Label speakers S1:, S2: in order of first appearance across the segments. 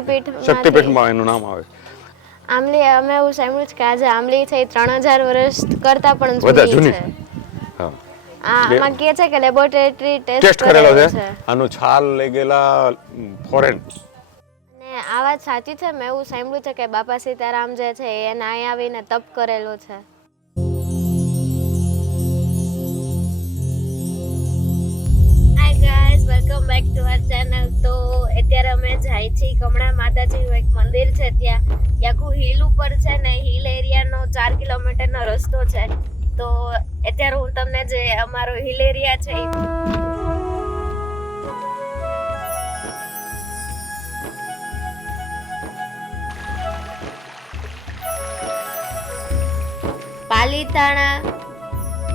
S1: અને
S2: શક્તિપીઠમાંથી.
S1: શક્તિપીઠમાં એનું નામ આવે.
S2: આમલી અમે એવું સાંભળ્યું છે કે આજે આમલી છે એ ત્રણ હજાર વર્ષ કરતા પણ જૂની. છે.
S1: હા.
S2: આ આમાં કે છે કે લેબોરેટરી
S1: ટેસ્ટ
S2: ટેસ્ટ
S1: કરેલો છે. આનો છાલ લઈ ગયેલા ફોરેન
S2: ને આ વાત સાચી છે? મેં એવું સાંભળ્યું છે કે બાપા સીતારામ જે છે એને અહીંયા આવીને તપ કરેલો છે. Guys welcome back to our channel. તો અત્યારે અમે જાય છીએ કમળા માતાજીનું એક મંદિર છે ત્યાં. આખું હિલ ઉપર છે ને, હિલ એરિયાનો ચાર કિલોમીટરનો રસ્તો છે. તો અત્યારે હું તમને જે અમારો હિલ એરિયા છે પાલીતાણા,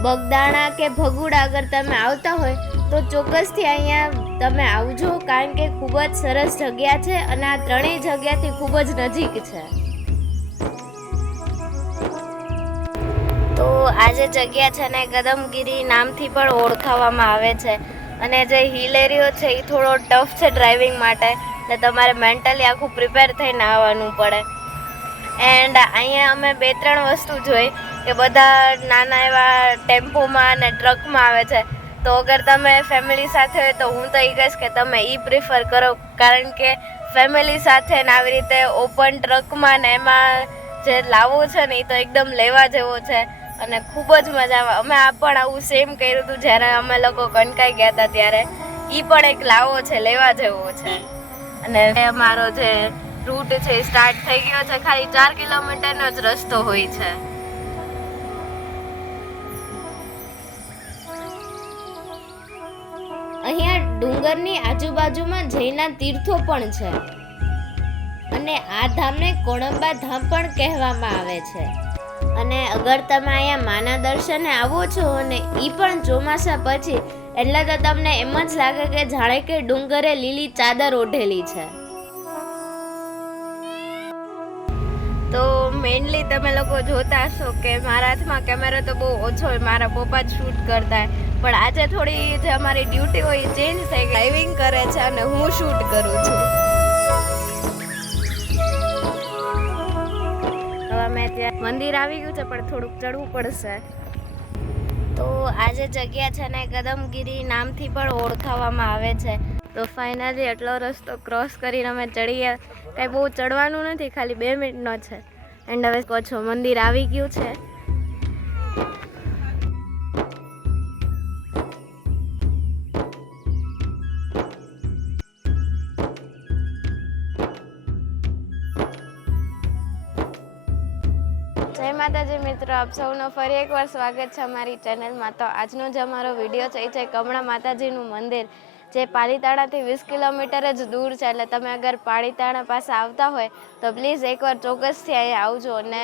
S2: બગદાણા કે ભગુડા અગર તમે આવતા હોય તો ચોક્કસથી અહીંયા તમે આવજો, કારણ કે ખૂબ જ સરસ જગ્યા છે અને આ ત્રણેય જગ્યાથી ખૂબ જ નજીક છે. તો આ જે જગ્યા છે ને કદમગીરી નામથી પણ ઓળખાવામાં આવે છે. અને જે હિલ એરિયો છે એ થોડો ટફ છે ડ્રાઇવિંગ માટે. એટલે તમારે મેન્ટલી આખું પ્રિપેર થઈને આવવાનું પડે. એન્ડ અહીંયા અમે બે ત્રણ વસ્તુ જોઈ, કે બધા નાના એવા ટેમ્પોમાં અને ટ્રકમાં આવે છે. તો અગર તમે ફેમિલી સાથે હોય તો હું તો એ કહીશ કે તમે એ પ્રિફર કરો. કારણ કે ફેમિલી સાથે ને આવી રીતે ઓપન ટ્રકમાં ને એમાં જે લાવવું છે ને એ તો એકદમ લેવા જેવો છે. અને ખૂબ જ મજા આવે. અમે આ પણ આવું સેમ કર્યું હતું જ્યારે અમે લોકો કનકાઈ ગયા હતા ત્યારે. એ પણ એક લાવો છે, લેવા જેવો છે. અને અમારો જે રૂટ છે સ્ટાર્ટ થઈ ગયો છે. ખાલી ચાર કિલોમીટરનો જ રસ્તો હોય છે. ડુંગરની આજુબાજુમાં જૈના તીર્થો પણ છે. અને આ ધામને કોણંબા ધામ પણ કહેવામાં આવે છે. અને અગર તમે અહીંયા માના દર્શને આવો છો અને એ પણ ચોમાસા પછી, એટલે તો તમને એમ જ લાગે કે જાણે કે ડુંગરે લીલી ચાદર ઓઢેલી છે. તો મેઇનલી તમે લોકો જોતા હશો કે મારા હાથમાં કેમેરા તો બહુ ઓછો હોય, મારા પપ્પા જ શૂટ કરતા હોય. પણ આજે થોડી જે અમારી ડ્યુટી હોય ચેન્જ થઈ ગઈ. ડ્રાઇવિંગ કરે છે અને હું શૂટ કરું છું. હવે અમે ત્યાં મંદિર આવી ગયું છે પણ થોડુંક ચડવું પડશે. તો આજે જગ્યા છે ને કદમગીરી નામથી પણ ઓળખાવામાં આવે છે. તો ફાઇનલી એટલો રસ્તો ક્રોસ કરીને અમે ચડીએ. કાંઈ બહુ ચડવાનું નથી ખાલી બે મિનિટનો છે. એન્ડ હવે કહો છો મંદિર આવી ગયું છે. જય માતાજી મિત્રો, આપ સૌનો ફરી એકવાર સ્વાગત છે અમારી ચેનલમાં. તો આજનો જે અમારો વીડિયો છે, એ છે કમળા માતાજીનું મંદિર, જે પાલીતાણાથી વીસ કિલોમીટર જ દૂર છે. એટલે તમે અગર પાલીતાણા પાસે આવતા હોય, તો પ્લીઝ એકવાર ચોક્કસથી અહીંયા આવજો અને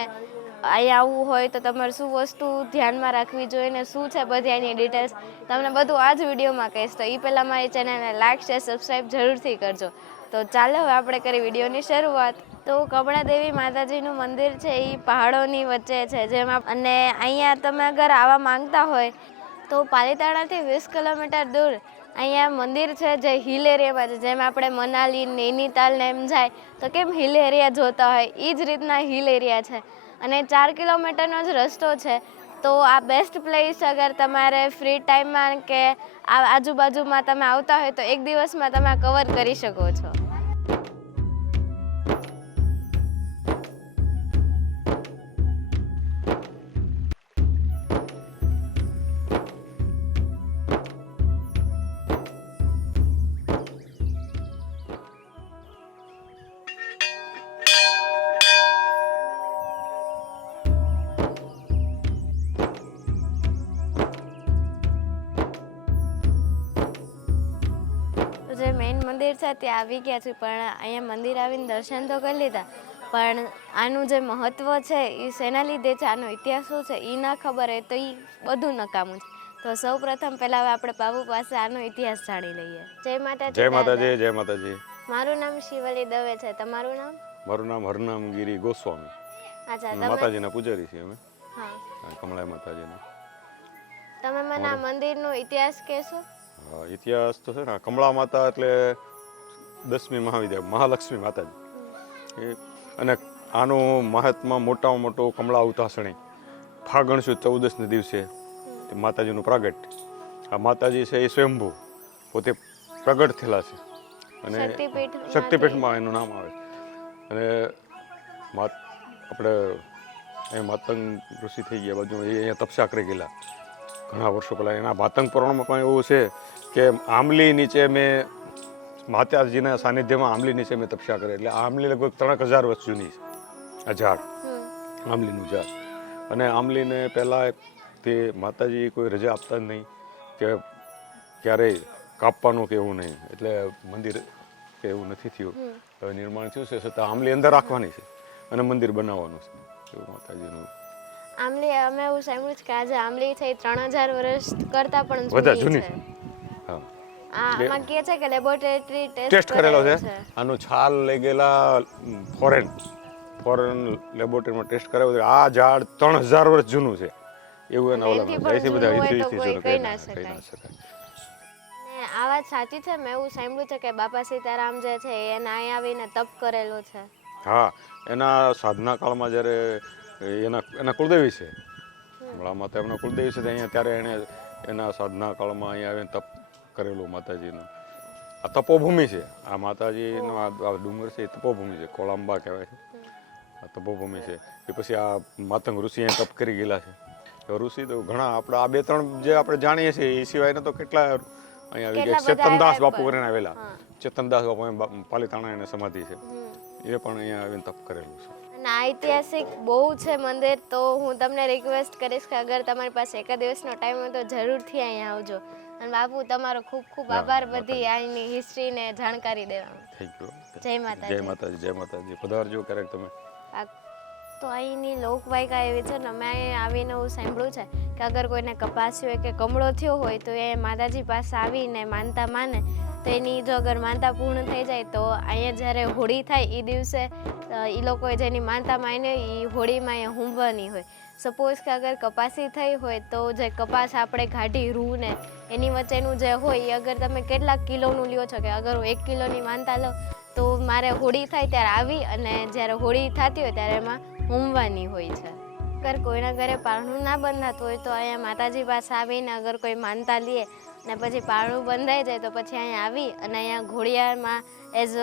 S2: અહીંયા આવવું હોય તો તમારે શું વસ્તુ ધ્યાનમાં રાખવી જોઈએ ને શું છે બધી એની ડિટેલ્સ તમને બધું આ જ વિડીયોમાં કહીશ. તો એ પહેલાં મારી ચેનલને લાઇક શેર સબસ્ક્રાઈબ જરૂરથી કરજો. તો ચાલો હવે આપણે કરી વિડીયોની શરૂઆત. તો કમળા દેવી માતાજીનું મંદિર છે એ પહાડોની વચ્ચે છે, જેમાં અને અહીંયા તમે અગર આવવા માંગતા હોય તો પાલીતાણાથી વીસ કિલોમીટર દૂર અહીંયા મંદિર છે, જે હિલ એરિયામાં છે, જેમ આપણે મનાલી, નૈનીતાલ ને એમ જાય. તો કેમ હિલ એરિયા જોતા હોય? એ જ રીતના હિલ એરિયા છે. અને ચાર કિલોમીટરનો જ રસ્તો છે, તો આ બેસ્ટ પ્લેસ અગર તમારે ફ્રી ટાઈમમાં કે આજુબાજુમાં તમે આવતા હોય તો એક દિવસમાં તમે કવર કરી શકો છો. મંદિર છે ત્યાં આવી ગયા છે પણ અહીંયા મંદિર આવીને દર્શન તો કરી લીધા. પણ આનું જે મહત્વ છે એ શેના લીધે છે આનો ઇતિહાસ શું છે એ ના ખબર હોય તો એ બધું નકામું છે. તો સૌ પ્રથમ પહેલાં હવે આપણે બાબુ પાસે આનો ઇતિહાસ જાણી લઈએ. જય માતાજી
S1: જય માતાજી જય માતાજી.
S2: મારું નામ શિવલી દવે છે તમારું નામ?
S1: મારું નામ હરનામગીરી ગોસ્વામી.
S2: અચ્છા
S1: માતાજીના પૂજારી છીએ અમે.
S2: હા.
S1: કમળા માતાજીના.
S2: તમે મને આ મંદિરનો ઇતિહાસ કહેશો?
S1: ઇતિહાસ તો છે ને કમળા માતા એટલે દસમી મહાવિદ્યા મહાલક્ષ્મી માતાજી. એ અને આનો મહાત્મા મોટામાં મોટો કમળા ઉતાસણી. ફાગણ સુદ ચૌદસને દિવસે માતાજીનું પ્રાગટ્ય. આ માતાજી છે એ સ્વયંભૂ. પોતે પ્રગટ થયેલા છે. અને
S2: શક્તિપીઠ
S1: શક્તિપીઠમાં એનું નામ આવે અને આપણે એ માતંગ ઋષિ થઈ ગયા બાજુ એ અહીંયા તપસ્યા કરી ગયેલા. ઘણા વર્ષો પહેલાં એના માતંગ પુરાણમાં પણ એવું છે કે આંબલી નીચે મેં માતાજીના સાનિધ્યમાં આંબલી નીચે મેં તપસ્યા કરી. એટલે આંબલી લગભગ ત્રણેક હજાર વર્ષ જૂની છે આ ઝાડ. આંબલીનું ઝાડ. અને આંબલીને પહેલાં તે માતાજી કોઈ રજા આપતા જ નહીં કે ક્યારેય કાપવાનું કે એવું નહીં. એટલે મંદિર કે એવું નથી થયું. હવે નિર્માણ થયું છે છતાં આંબલી અંદર રાખવાની છે અને મંદિર બનાવવાનું છે. એવું માતાજીનું.
S2: આંબલી અમે એવું સાંભળ્યું છે કે આજે આંબલી થઈ ત્રણ હજાર વર્ષ કરતા પણ
S1: વધારે
S2: જૂની. છે.
S1: હા.
S2: આમાં કે છે કે લેબોરેટરી
S1: ટેસ્ટ કરેલો છે. આનો છાલ લઈ ગયેલા ફોરેન ફોરેન લેબોરેટરીમાં ટેસ્ટ કરાવ્યો છે. આ ઝાડ ત્રણ હજાર વર્ષ જૂનું છે. એવું એના ઓલા બધા અહીંથી-
S2: ના શકાય. આ વાત સાચી છે મેં એવું સાંભળ્યું છે કે બાપા સીતારામ જે છે એને અહીંયા આવીને તપ કરેલો છે.
S1: હા એના સાધના કાળમાં જ્યારે એના એના કુળદેવી છે. હમણાં માતા એમના કુળદેવી છે અહીંયા ત્યારે એણે એના સાધના કાળમાં અહીંયા આવીને તપ કરેલું માતાજીનું. આ તપોભૂમિ છે. આ માતાજીનો આ ડુંગર છે એ તપોભૂમિ છે. કોળંબા કહેવાય. છે આ તપોભૂમિ છે. એ પછી આ માતંગ ઋષિ અહીંયા તપ કરી ગયેલા છે. ઋષિ તો ઘણા આપણે આ બે ત્રણ જે આપણે જાણીએ છીએ એ સિવાયના તો કેટલા અહીંયા આવી ગયા. ચેતનદાસ બાપુ. કરીને આવેલા. ચેતનદાસ બાપુ અહીંયા પાલીતાણા એને સમાધિ છે. એ પણ અહીંયા આવીને તપ કરેલું છે.
S2: અને ઐતિહાસિક બહુ છે મંદિર તો હું તમને રિક્વેસ્ટ કરીશ કે અગર તમારી પાસે એક દિવસનો ટાઈમ હોય તો જરૂરથી અહીંયા આવજો. અને બાપુ તમારો ખૂબ ખૂબ આભાર બધી અહીંની હિસ્ટ્રી ને જાણકારી
S1: દેવા
S2: જય માતાજી.
S1: જય માતાજી જય માતાજી. પધારજો ક્યારેક તમે.
S2: આ તો અહીંની લોકવાયકા એવી છે ને મેં આવીને એવું સાંભળ્યું છે કે અગર કોઈને કપાસ હોય કે કમળો થયો હોય તો એ માતાજી પાસે આવીને માનતા માને. તો એની જો અગર માનતા પૂર્ણ થઈ જાય તો અહીંયા જ્યારે હોળી થાય એ દિવસે એ લોકોએ જેની માનતા માની એ હોળીમાં અહીંયા હુંબવાની હોય. સપોઝ કે અગર કપાસી થઈ હોય તો જે કપાસ આપણે કાઢી રૂ ને એની વચ્ચેનું જે હોય, એ અગર તમે કેટલા કિલોનું લ્યો છો કે અગર હું એક કિલોની માનતા લઉં, તો મારે હોળી થાય ત્યારે આવી અને જ્યારે હોળી થતી હોય ત્યારે એમાં હોમવાની હોય છે. અગર કોઈના ઘરે પારણું ના બંધાતું હોય તો અહીંયા માતાજી પાસે આવીને અગર કોઈ માનતા લે ને પછી પારણું બંધાઈ જાય તો પછી અહીંયા આવી અને અહીંયા ઘોડિયામાં એઝ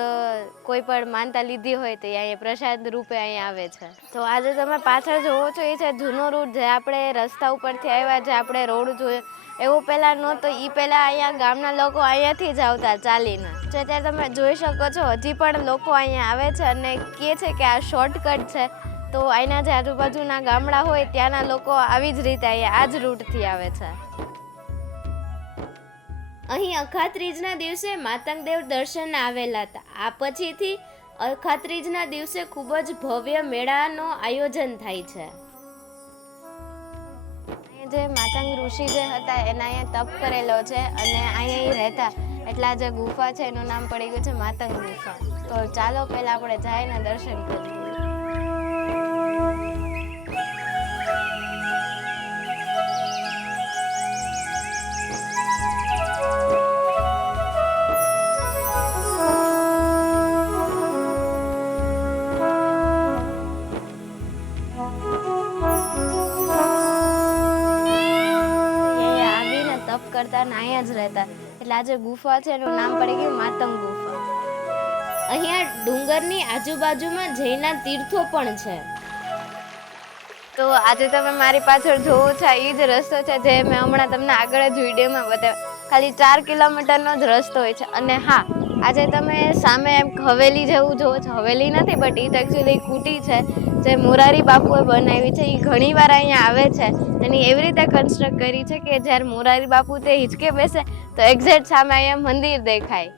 S2: કોઈ પણ માનતા લીધી હોય તો અહીંયા પ્રસાદ રૂપે અહીંયા આવે છે. તો આજે તમે પાછળ જોવો છો, એ છે જૂનો રૂટ જે આપણે રસ્તા ઉપરથી આવ્યા, જે આપણે રોડ જોયો. એવું પહેલાં નહોતો એ પહેલાં અહીંયા ગામના લોકો અહીંયાથી જ આવતા ચાલીને. તો અત્યારે તમે જોઈ શકો છો, હજી પણ લોકો અહીંયા આવે છે અને કહે છે કે આ શોર્ટકટ છે. તો અહીંના જે આજુબાજુના ગામડા હોય ત્યાંના લોકો આવી જ રીતે અહીંયા આ જ રૂટથી આવે છે. અહીં અખાત્રીજના દિવસે માતંગદેવ દર્શન આવેલા હતા. આ પછીથી અખાત્રીજના દિવસે ખૂબ જ ભવ્ય મેળાનો આયોજન થાય છે. જે માતંગ ઋષિ જે હતા, એના અહીંયા તપ કરેલો છે અને અહીંયા એ રહેતા. એટલા જે ગુફા છે, એનું નામ પડી ગયું છે માતંગ ગુફા. તો ચાલો પહેલાં આપણે જઈને દર્શન કરીએ. અહીંયા એટલે આ જે ગુફા છે, એનું નામ પડી ગયું માતંગ ગુફા. અહીંયા ડુંગરની આજુબાજુમાં જૈના તીર્થો પણ છે. તો આજે તમે મારી પાછળ જોવો છો એ જ રસ્તો છે જે મેં હમણાં તમને આગળ જ વિડીયોમાં બતાવ્યો. ખાલી ચાર કિલોમીટરનો જ રસ્તો હોય છે. અને હા, આજે તમે સામે એમ હવેલી જેવું જોવો છો. હવેલી નથી બટ એ એકચ્યુઅલી કુટી છે. જે મોરારી બાપુએ બનાવી છે, એ ઘણી વાર અહીંયા આવે છે. એની એવી રીતે કન્સ્ટ્રક્ટ કરી છે કે જ્યારે મોરારી બાપુ તે હિંચકે બેસે, તો એક્ઝેક્ટ સામે અહીંયા મંદિર દેખાય.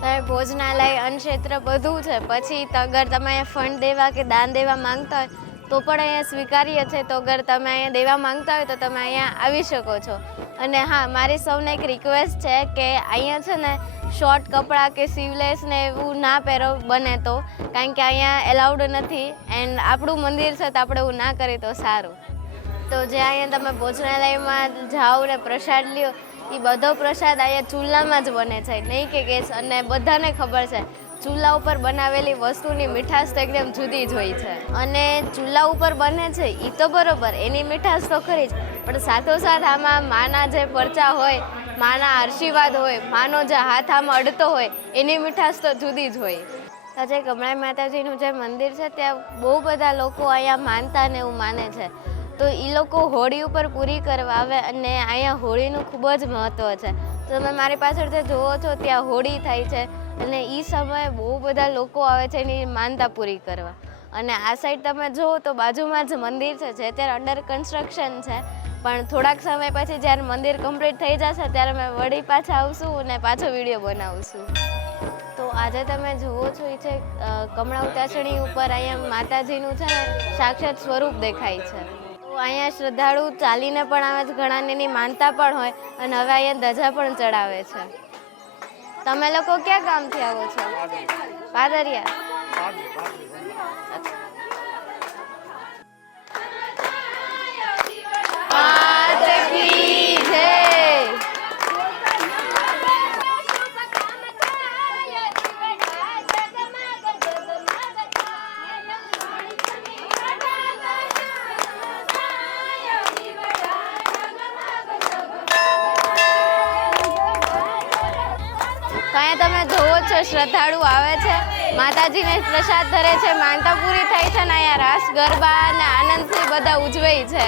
S2: તમે ભોજનાલય, અન્નક્ષેત્ર બધું છે. પછી અગર તમે અહીંયા ફંડ દેવા કે દાન દેવા માંગતા હોય, તો પણ અહીંયા સ્વીકાર્ય છે. તો અગર તમે અહીંયા દેવા માંગતા હોય, તો તમે અહીંયા આવી શકો છો. અને હા, મારી સૌને એક રિક્વેસ્ટ છે કે અહીંયા છે ને શોર્ટ કપડાં કે સીવલેસ ને એવું ના પહેરો બને તો. કારણ કે અહીંયા એલાઉડ નથી એન્ડ આપણું મંદિર છે તો આપણે એવું ના કરીએ તો સારું. તો જે અહીંયા તમે ભોજનાલયમાં જાઓ ને પ્રસાદ લ્યો એ બધો પ્રસાદ અહીંયા ચૂલામાં જ બને છે. નહીં કે ગેસ, અને બધાને ખબર છે, ચૂલા ઉપર બનાવેલી વસ્તુની મીઠાશ તો એકદમ જુદી જ હોય છે. અને ચૂલા ઉપર બને છે એ તો બરાબર, એની મીઠાશ તો ખરી જ, પણ સાથોસાથ આમાં માના જે પરચા હોય માના આશીર્વાદ હોય, માનો જે હાથ આમ અડતો હોય, એની મીઠાશ તો જુદી જ હોય. જે કમળાઈ માતાજીનું જે મંદિર છે, ત્યાં બહુ બધા લોકો અહીંયા માનતા ને એવું માને છે. તો એ લોકો હોળી ઉપર પૂરી કરવા આવે અને અહીંયા હોળીનું ખૂબ જ મહત્ત્વ છે. તો તમે મારી પાછળ જે જુઓ છો, ત્યાં હોળી થાય છે અને એ સમયે બહુ બધા લોકો આવે છે એની માનતા પૂરી કરવા. અને આ સાઈડ તમે જુઓ તો બાજુમાં જ મંદિર છે, જે અત્યારે અંડર કન્સ્ટ્રક્શન છે. પણ થોડાક સમય પછી જ્યારે મંદિર કમ્પ્લીટ થઈ જશે ત્યારે મેં વળી પાછા આવશું અને પાછો વીડિયો બનાવશું. તો આજે તમે જુઓ છો, એ છે કમળા ઉતાસણી ઉપર અહીંયા માતાજીનું છે ને, સાક્ષાત સ્વરૂપ દેખાય છે. તો અહીંયા શ્રદ્ધાળુ ચાલીને પણ આવે છે ઘણાને એની માનતા પણ હોય અને હવે અહીંયા ધજા પણ ચડાવે છે. તમે લોકો ક્યાં ગામથી આવો છો? પાદરિયા. છો શ્રદ્ધાળુ આવે છે. માતાજીને પ્રસાદ ધરે છે. માનતા પૂરી થાય છે ને અહીંયા રાસ ગરબા અને આનંદથી બધા ઉજવે છે.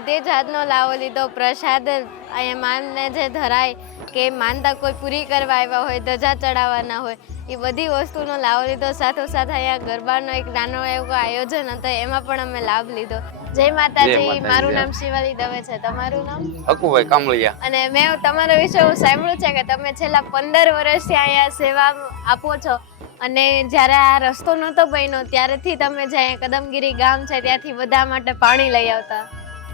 S2: બધી જાતનો લાવો લીધો. પ્રસાદ અહીંયા માનને જે ધરાય કે માનતા કોઈ પૂરી કરવા આવ્યા હોય ધજા ચડાવવાના હોય એ બધી વસ્તુનો લાવો લીધો. સાથોસાથ અહીંયા ગરબાનો એક નાનો એવો આયોજન હતો એમાં પણ અમે લાભ લીધો. જય માતાજી
S3: માતાજી.
S2: મારું નામ શિવાલી દવે છે. તમારું નામ?
S3: હકુભાઈ કામળિયા.
S2: અને મેં તમારા વિશે હું સાંભળ્યું છે કે તમે છેલ્લા પંદર વર્ષથી અહીંયા સેવા આપો છો. અને જ્યારે આ રસ્તો નહોતો બન્યો ત્યારેથી તમે જ્યાં કદમગીરી ગામ છે ત્યાંથી બધા માટે પાણી લઈ આવતા.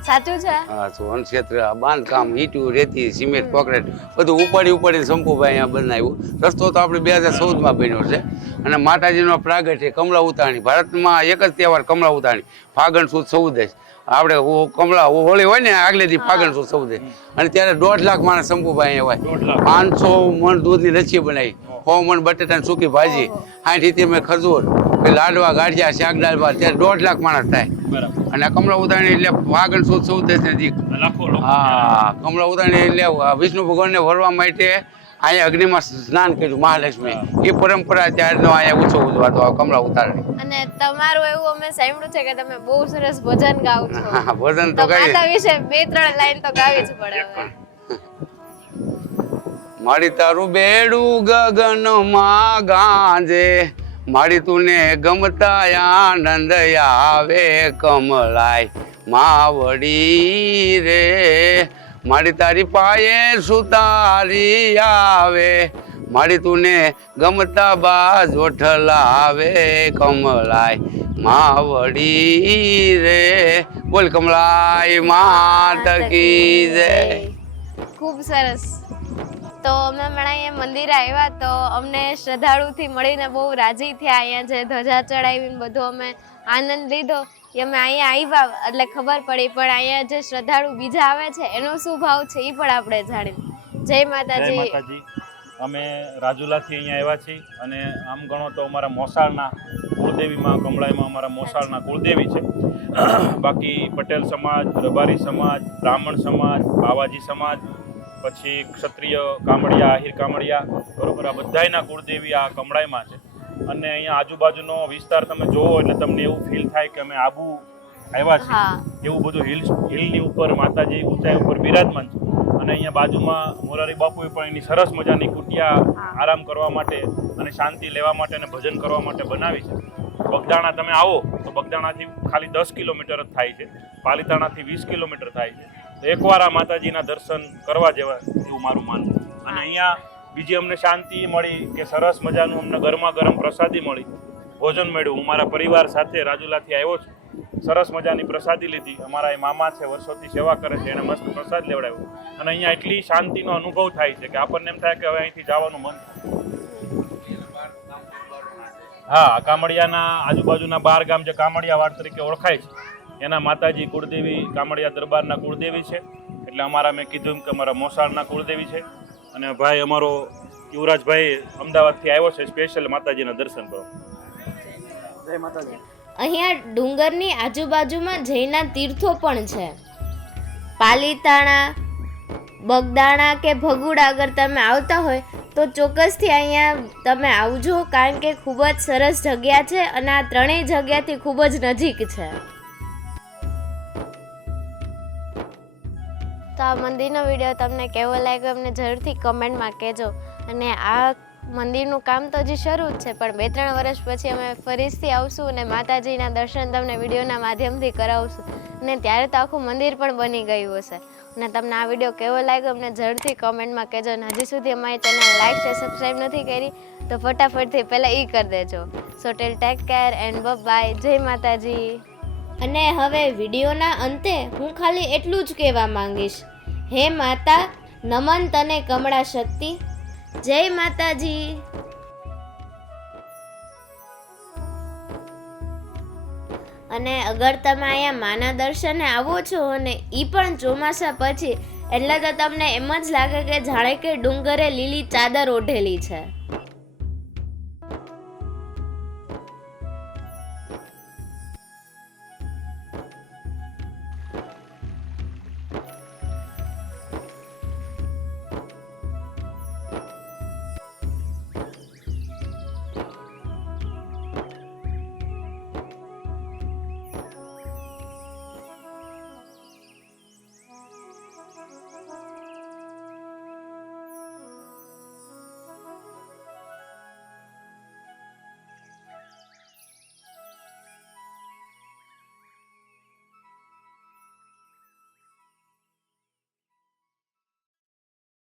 S2: સાચું છે?
S3: હા તો વનક્ષેત્ર આ બાંધકામ ઈટું રેતી સિમેન્ટ કોન્ક્રીટ બધું ઉપાડી ઉપાડીને શંભુભાઈ અહીંયા બનાવ્યું. રસ્તો તો આપણે બે હજાર ચૌદમાં બન્યો છે. અને માતાજીનો પ્રાગટ્ય છે કમળા ઉતાણી. ભારતમાં એક જ તહેવાર કમળા ઉતાણી. ફાગણ સુદ ચૌદશ આપણે ઓ- કમળા હોળી હોય ને આગલે દી ફાગણ સુદ ચૌદશ અને ત્યારે દોઢ લાખ માણસ શંકુભાઈ અહીંયા હોય. પાંચસો મણ દૂધની લચ્છી બનાવી. સો મણ બટેટાની સૂકી ભાજી. સાઠ રીતે મેં ખજૂર લાડવા ગાંઠિયા શાક દાળ ભાત. ત્યારે દોઢ લાખ માણસ થાય. અને કમળા ઉદાહરણ એટલે ફાગણ સુદ ચૌદશ નજીક હા કમળા ઉદાહરણ એટલે વિષ્ણુ ભગવાનને વરવા માટે અહીંયા અગ્નિમાં સ્નાન કર્યું મહાલક્ષ્મી. એ પરંપરા ત્યારનો અહીંયા ઉત્સવ ઉજવાતો આ કમળા ઉતારણી
S2: અને તમારું એવું અમે સાંભળ્યું છે કે તમે બહુ સરસ ભજન ગાઓ છો.
S3: હા, ભજન
S2: તો
S3: ગાઈ
S2: માતા વિશે બે ત્રણ લાઈન તો ગાવી જ પડે
S3: મારી તારું બેડું ગગનમાં ગાંજે. મારી તુને ગમતા આનંદ આવે કમલાય. માવડી રે, મારી તારી પાયે સુતારી આવે. મારી તુને ગમતા બાજ આવે કમલાય. માવડી રે, બોલ કમલાય, માત કી જય.
S2: ખૂબ સરસ. તો અમે હમણાં અહીંયા મંદિરે આવ્યા તો અમને શ્રદ્ધાળુથી મળીને બહુ રાજી થયા અહીંયા જે ધજા ચડાવીને બધું અમે આનંદ લીધો. એ અમે અહીંયા આવ્યા એટલે ખબર પડી, પણ અહીંયા જે શ્રદ્ધાળુ બીજા આવે છે, એનો શું ભાવ છે એ પણ આપણે જાણીએ. જય માતાજી.
S4: અમે રાજુલાથી અહીંયા આવ્યા છીએ અને આમ ગણો તો અમારા મોસાળના કુળદેવીમાં, કમળાઈમાં અમારા મોસાળના કુળદેવી છે. બાકી પટેલ સમાજ, રબારી સમાજ, બ્રાહ્મણ સમાજ, બાવાજી સમાજ પછી ક્ષત્રિય કામડિયા આહિર કામડિયા બરોબર? આ બધાયના કુળદેવી આ કમળાઈમાં છે. અને અહીંયા આજુબાજુનો વિસ્તાર તમે જોવો એટલે તમને એવું ફીલ થાય કે અમે આબુ આવ્યા છીએ. એવું બધું હિલ હિલની ઉપર માતાજી ઊંચાઈ ઉપર બિરાજમાન છે. અને અહીંયા બાજુમાં મોરારી બાપુએ પણ એની સરસ મજાની કુટિયા આરામ કરવા માટે અને શાંતિ લેવા માટે અને ભજન કરવા માટે બનાવી છે. બગદાણા તમે આવો તો બગદાણાથી ખાલી દસ કિલોમીટર જ થાય છે. પાલિતાણાથી વીસ કિલોમીટર થાય છે. એકવાર આ માતાજીના દર્શન કરવા જેવા એવું મારું માનવું. અને અહીંયા બીજી અમને શાંતિ મળી કે સરસ મજાનું અમને ગરમા ગરમ પ્રસાદી મળી. ભોજન મળ્યું. હું મારા પરિવાર સાથે રાજુલાથી આવ્યો છું. સરસ મજાની પ્રસાદી લીધી. અમારા એ મામા છે વર્ષોથી સેવા કરે છે એને મસ્ત પ્રસાદ લેવડાવ્યો. અને અહીંયા એટલી શાંતિનો અનુભવ થાય છે કે આપણને એમ થાય કે હવે અહીંથી જવાનું મન હા કામડિયાના આજુબાજુના બાર ગામ જે કામડિયા વાડ તરીકે ઓળખાય છે એના માતાજી કુળદેવી કામડિયા દરબારના કુળદેવી છે. એટલે અમારા મેં કીધું કે અમારા મોસાળના કુળદેવી છે. અને ભાઈ અમારો યુવરાજભાઈ અમદાવાદથી આવ્યો છે સ્પેશિયલ માતાજીના દર્શન કરવા.
S2: અહીંયા ડુંગરની આજુબાજુમાં જૈના તીર્થો પણ છે. પાલીતાણા બગદાણા કે ભગુડા અગર તમે આવતા હોય તો ચોક્કસથી અહીંયા તમે આવજો કારણ કે ખૂબ જ સરસ જગ્યા છે અને આ ત્રણેય જગ્યાથી ખૂબ જ નજીક છે. આ મંદિરનો વીડિયો તમને કેવો લાગ્યો અમને જરૂરથી કમેન્ટમાં કહેજો. અને આ મંદિરનું કામ તો હજી શરૂ જ છે, પણ બે ત્રણ વર્ષ પછી અમે ફરીથી આવશું અને માતાજીના દર્શન તમને વિડીયોના માધ્યમથી કરાવશું. અને ત્યારે તો આખું મંદિર પણ બની ગયું હશે. અને તમને આ વીડિયો કેવો લાગ્યો અમને જરૂરથી કમેન્ટમાં કહેજો. અને હજી સુધી અમારી ચેનલ લાઈક છે સબસ્ક્રાઈબ નથી કરી, તો ફટાફટથી પહેલાં એ કરી દેજો. So tell take care and bye. જય માતાજી. અને હવે વિડીયોના અંતે હું ખાલી એટલું જ કહેવા માંગીશ. હે માતા, નમન તને કમળા શક્તિ. જય માતાજી. અને અગર તમે અહીંયા માના દર્શને આવો છો અને એ પણ ચોમાસા પછી, એટલે તો તમને એમ જ લાગે કે જાણે કે ડુંગરે લીલી ચાદર ઓઢેલી છે.